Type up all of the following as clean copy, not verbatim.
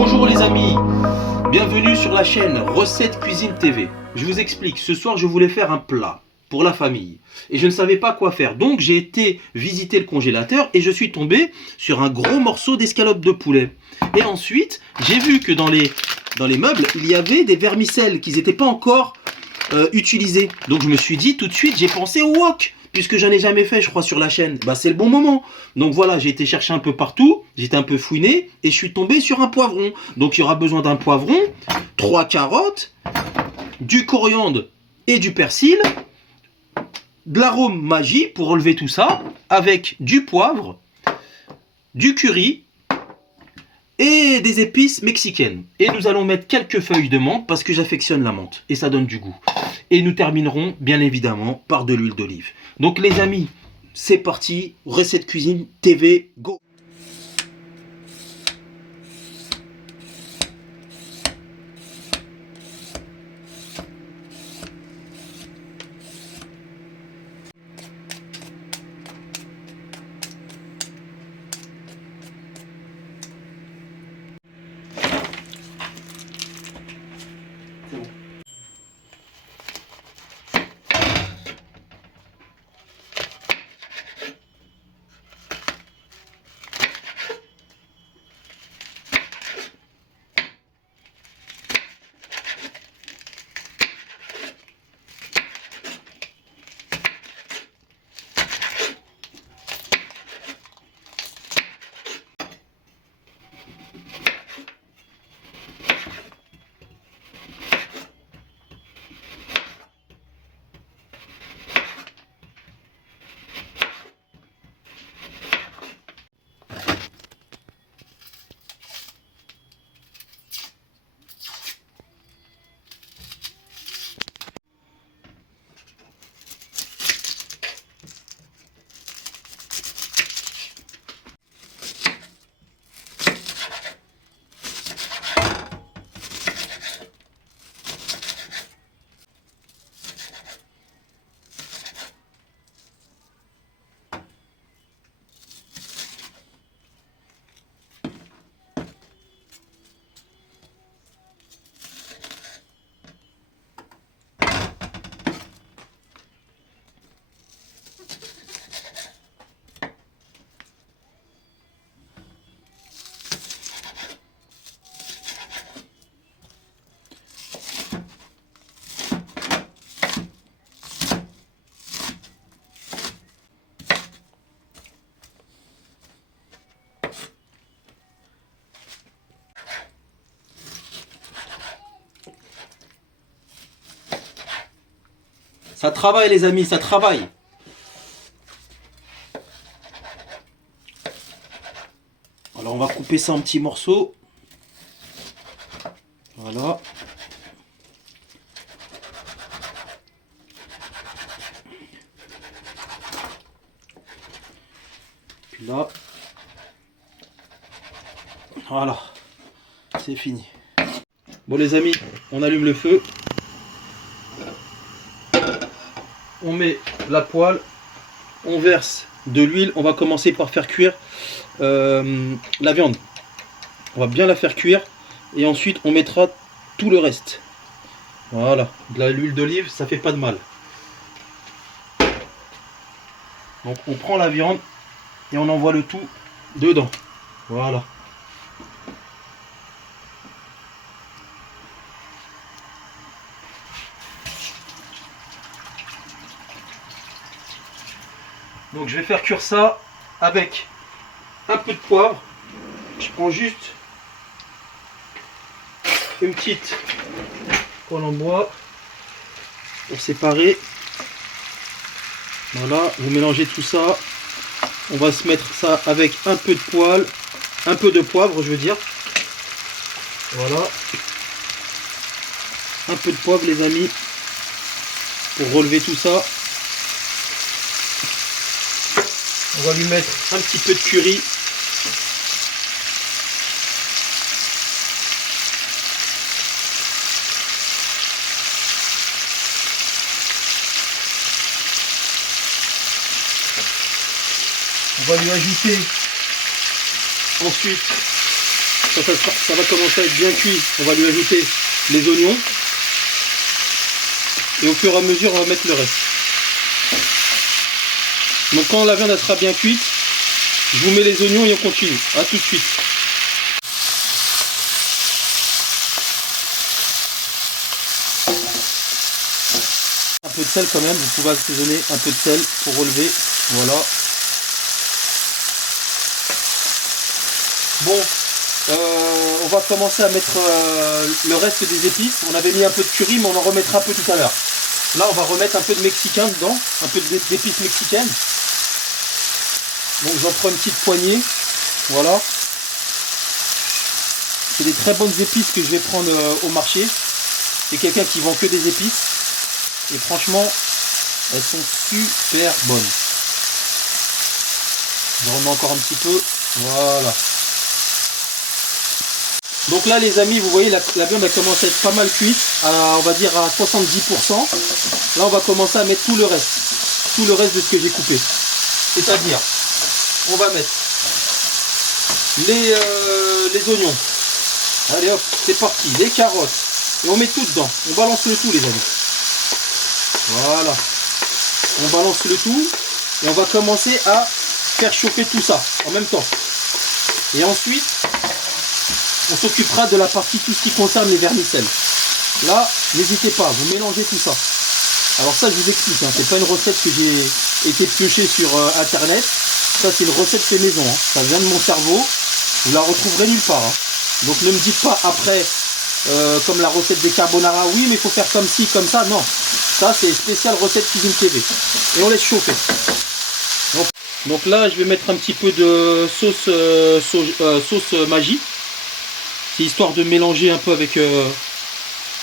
Bonjour les amis, bienvenue sur la chaîne Recette Cuisine TV. Je vous explique, ce soir je voulais faire un plat pour la famille et je ne savais pas quoi faire. Donc j'ai été visiter le congélateur et je suis tombé sur un gros morceau d'escalope de poulet. Et ensuite j'ai vu que dans les meubles il y avait des vermicelles qui n'étaient pas encore utilisés. Donc je me suis dit tout de suite, j'ai pensé au wok. Puisque j'en ai jamais fait, je crois, sur la chaîne, bah c'est le bon moment. Donc voilà, j'ai été chercher un peu partout, j'étais un peu fouiné, et je suis tombé sur un poivron. Donc il y aura besoin d'un poivron, 3 carottes, du coriandre et du persil, de l'arôme magie pour relever tout ça, avec du poivre, du curry, et des épices mexicaines. Et nous allons mettre quelques feuilles de menthe, parce que j'affectionne la menthe, et ça donne du goût. Et nous terminerons, bien évidemment, par de l'huile d'olive. Donc les amis, c'est parti, Recette Cuisine TV, go! C'est bon. Ça travaille les amis, ça travaille. Alors on va couper ça en petits morceaux. Voilà. Puis là. Voilà. C'est fini. Bon les amis, on allume le feu. On met la poêle, on verse de l'huile, on va commencer par faire cuire la viande. On va bien la faire cuire et ensuite on mettra tout le reste. Voilà, de l'huile d'olive, ça fait pas de mal. Donc on prend la viande et on envoie le tout dedans. Voilà. Donc je vais faire cuire ça avec un peu de poivre. Je prends juste une petite poêle en bois pour séparer. Voilà, vous mélangez tout ça. On va se mettre ça avec un peu de poêle, un peu de poivre je veux dire. Voilà. Un peu de poivre les amis pour relever tout ça. On va lui mettre un petit peu de curry. On va lui ajouter ensuite ça va commencer à être bien cuit. On va lui ajouter les oignons. Et au fur et à mesure, on va mettre le reste. Donc quand la viande elle sera bien cuite, je vous mets les oignons et on continue. A tout de suite. Un peu de sel quand même, vous pouvez assaisonner un peu de sel pour relever. Voilà. Bon, on va commencer à mettre le reste des épices. On avait mis un peu de curry, mais on en remettra un peu tout à l'heure. Là, on va remettre un peu de mexicain dedans, un peu d'épices mexicaines. Donc j'en prends une petite poignée. Voilà. C'est des très bonnes épices que je vais prendre au marché. C'est quelqu'un qui vend que des épices. Et franchement, elles sont super bonnes. Je remets encore un petit peu. Voilà. Donc là les amis, vous voyez la viande a commencé à être pas mal cuite, on va dire à 70%. Là on va commencer à mettre tout le reste de ce que j'ai coupé. C'est-à-dire, on va mettre les oignons. Allez hop, c'est parti, les carottes. Et on met tout dedans, on balance le tout les amis. Voilà. On balance le tout et on va commencer à faire chauffer tout ça en même temps. Et ensuite, on s'occupera de la partie, tout ce qui concerne les vermicelles. Là, n'hésitez pas, vous mélangez tout ça. Alors ça, je vous explique, hein, c'est pas une recette que j'ai été piochée sur internet. Ça, c'est une recette fait maison. Hein. Ça vient de mon cerveau. Vous la retrouverez nulle part. Hein. Donc ne me dites pas après, comme la recette des carbonara, oui, mais il faut faire comme ci, comme ça. Non, ça c'est spécial recette Cuisine TV. Et on laisse chauffer. Donc là, je vais mettre un petit peu de sauce Maggi. C'est histoire de mélanger un peu avec,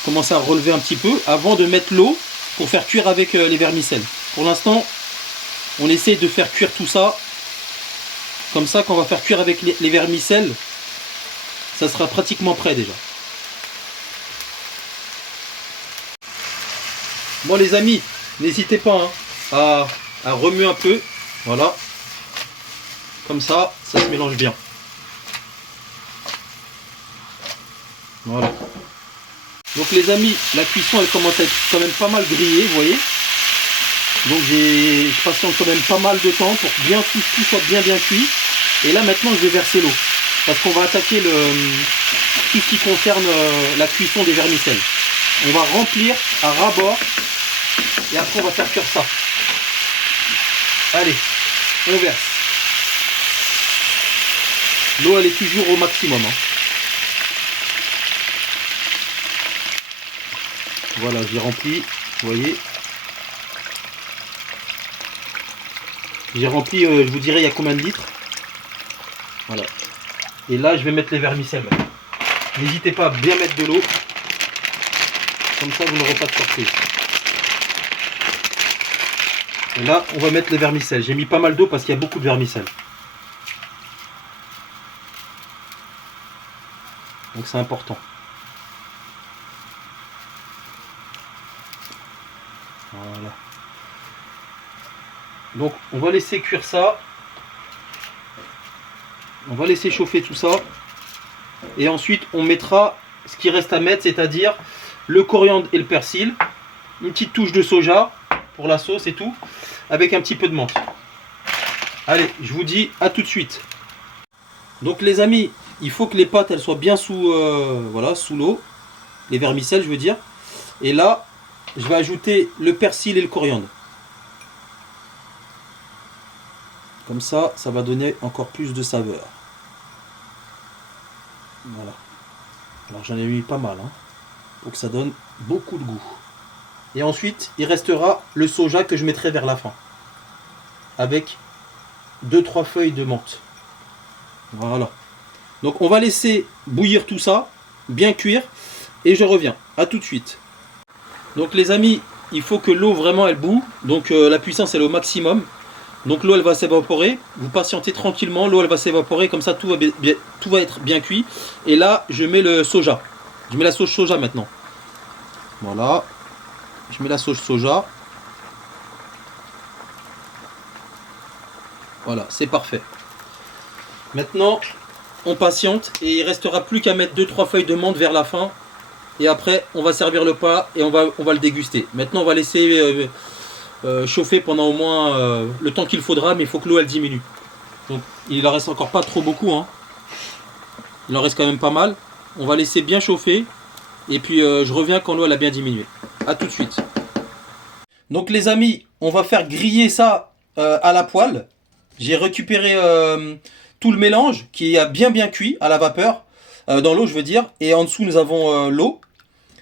commencer à relever un petit peu, avant de mettre l'eau pour faire cuire avec les vermicelles. Pour l'instant, on essaie de faire cuire tout ça. Comme ça, quand on va faire cuire avec les vermicelles, ça sera pratiquement prêt déjà. Bon les amis, n'hésitez pas hein, à remuer un peu. Voilà. Comme ça se mélange bien. Voilà. Donc les amis, la cuisson elle commence à être quand même pas mal grillée, vous voyez. Donc je patiente quand même pas mal de temps pour que bien tout soit bien cuit. Et là maintenant je vais verser l'eau. Parce qu'on va attaquer tout ce qui concerne la cuisson des vermicelles. On va remplir à ras-bord. Et après on va faire cuire ça. Allez, on verse. L'eau elle est toujours au maximum. Hein. Voilà, j'ai rempli, vous voyez. J'ai rempli, je vous dirai il y a combien de litres. Voilà. Et là, je vais mettre les vermicelles. N'hésitez pas à bien mettre de l'eau. Comme ça, vous n'aurez pas de surprise. Et là, on va mettre les vermicelles. J'ai mis pas mal d'eau parce qu'il y a beaucoup de vermicelles. Donc c'est important. Voilà. Donc on va laisser cuire ça. On va laisser chauffer tout ça. Et ensuite on mettra ce qui reste à mettre, c'est-à-dire le coriandre et le persil. Une petite touche de soja pour la sauce et tout. Avec un petit peu de menthe. Allez, je vous dis à tout de suite. Donc les amis, il faut que les pâtes elles soient bien sous voilà, sous l'eau. Les vermicelles je veux dire. Et là, je vais ajouter le persil et le coriandre. Comme ça, ça va donner encore plus de saveur. Voilà. Alors j'en ai mis pas mal, hein, pour que ça donne beaucoup de goût. Et ensuite, il restera le soja que je mettrai vers la fin. Avec 2-3 feuilles de menthe. Voilà. Donc on va laisser bouillir tout ça, bien cuire. Et je reviens. À tout de suite. Donc les amis, il faut que l'eau vraiment elle bout. Donc la puissance elle est au maximum. Donc l'eau elle va s'évaporer. Vous patientez tranquillement, l'eau elle va s'évaporer. Comme ça tout va être bien cuit. Et là je mets le soja. Je mets la sauce soja maintenant. Voilà. Je mets la sauce soja. Voilà, c'est parfait. Maintenant, on patiente et il restera plus qu'à mettre 2-3 feuilles de menthe vers la fin. Et après, on va servir le plat et on va le déguster. Maintenant, on va laisser chauffer pendant au moins le temps qu'il faudra, mais il faut que l'eau elle diminue. Donc, il en reste encore pas trop beaucoup, hein. Il en reste quand même pas mal. On va laisser bien chauffer. Et puis, je reviens quand l'eau elle a bien diminué. A tout de suite. Donc, les amis, on va faire griller ça à la poêle. J'ai récupéré tout le mélange qui a bien cuit à la vapeur. Dans l'eau, je veux dire. Et en dessous, nous avons l'eau.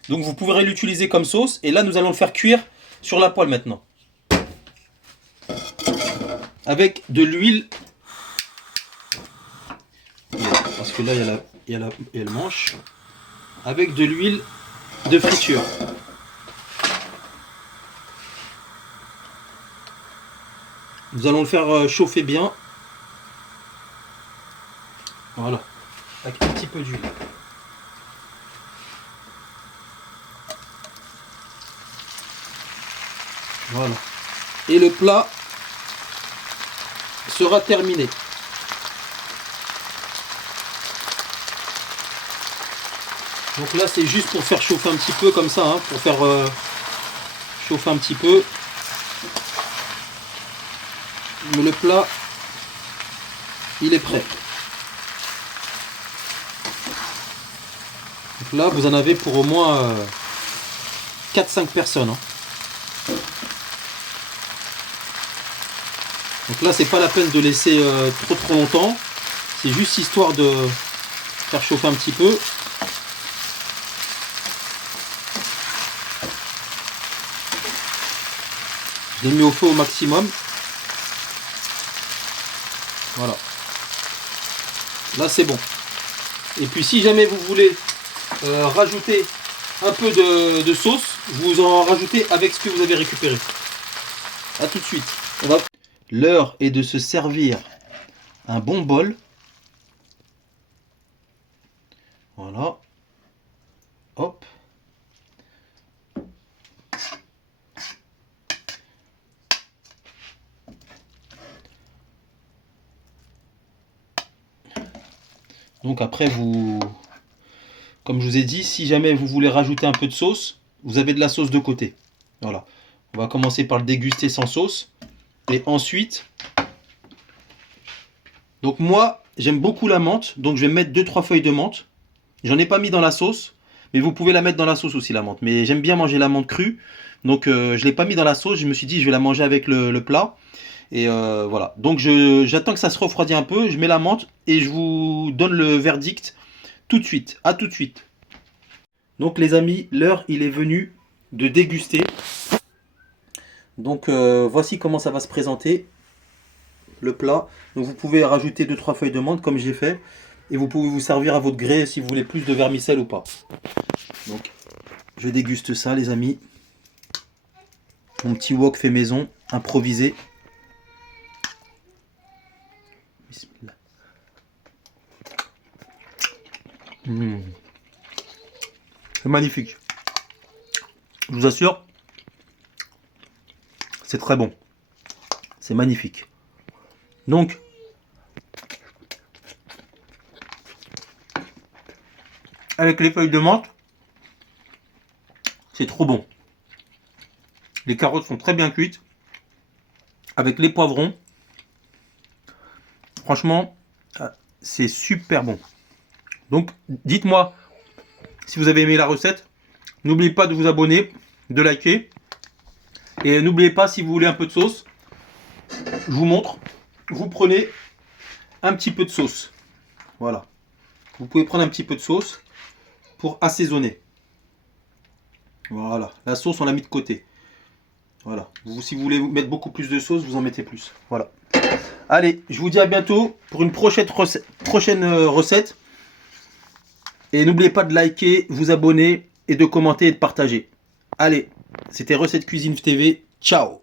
Donc vous pourrez l'utiliser comme sauce. Et là, nous allons le faire cuire sur la poêle maintenant. Avec de l'huile. Parce que là, il y a le manche. Avec de l'huile de friture. Nous allons le faire chauffer bien. Voilà. Avec un petit peu d'huile. Voilà. Et le plat sera terminé. Donc là, c'est juste pour faire chauffer un petit peu comme ça, hein, pour faire chauffer un petit peu. Mais le plat, il est prêt. Donc là, vous en avez pour au moins 4-5 personnes. Hein. Donc là, c'est pas la peine de laisser trop longtemps. C'est juste histoire de faire chauffer un petit peu. Je l'ai mis au feu au maximum. Voilà. Là, c'est bon. Et puis, si jamais vous voulez rajouter un peu de sauce, vous en rajoutez avec ce que vous avez récupéré. A tout de suite. L'heure est de se servir un bon bol. Voilà. Hop. Donc après, comme je vous ai dit, si jamais vous voulez rajouter un peu de sauce, vous avez de la sauce de côté. Voilà. On va commencer par le déguster sans sauce. Et ensuite, donc moi, j'aime beaucoup la menthe. Donc je vais mettre 2-3 feuilles de menthe. J'en ai pas mis dans la sauce. Mais vous pouvez la mettre dans la sauce aussi, la menthe. Mais j'aime bien manger la menthe crue. Donc je ne l'ai pas mis dans la sauce. Je me suis dit, je vais la manger avec le plat. Et voilà. Donc j'attends que ça se refroidisse un peu. Je mets la menthe et je vous donne le verdict tout de suite. À tout de suite. Donc les amis, l'heure il est venu de déguster. Donc voici comment ça va se présenter. Le plat. Donc vous pouvez rajouter 2-3 feuilles de menthe comme j'ai fait. Et vous pouvez vous servir à votre gré si vous voulez plus de vermicelle ou pas. Donc je déguste ça les amis. Mon petit wok fait maison, improvisé. C'est magnifique. Je vous assure, c'est très bon. C'est magnifique. Donc, avec les feuilles de menthe, c'est trop bon. Les carottes sont très bien cuites. Avec les poivrons, franchement, c'est super bon. Donc, dites-moi si vous avez aimé la recette. N'oubliez pas de vous abonner, de liker. Et n'oubliez pas, si vous voulez un peu de sauce, je vous montre. Vous prenez un petit peu de sauce. Voilà. Vous pouvez prendre un petit peu de sauce pour assaisonner. Voilà. La sauce, on l'a mis de côté. Voilà. Si vous voulez mettre beaucoup plus de sauce, vous en mettez plus. Voilà. Allez, je vous dis à bientôt pour une prochaine recette. Et n'oubliez pas de liker, vous abonner et de commenter et de partager. Allez, c'était Recette Cuisine TV. Ciao!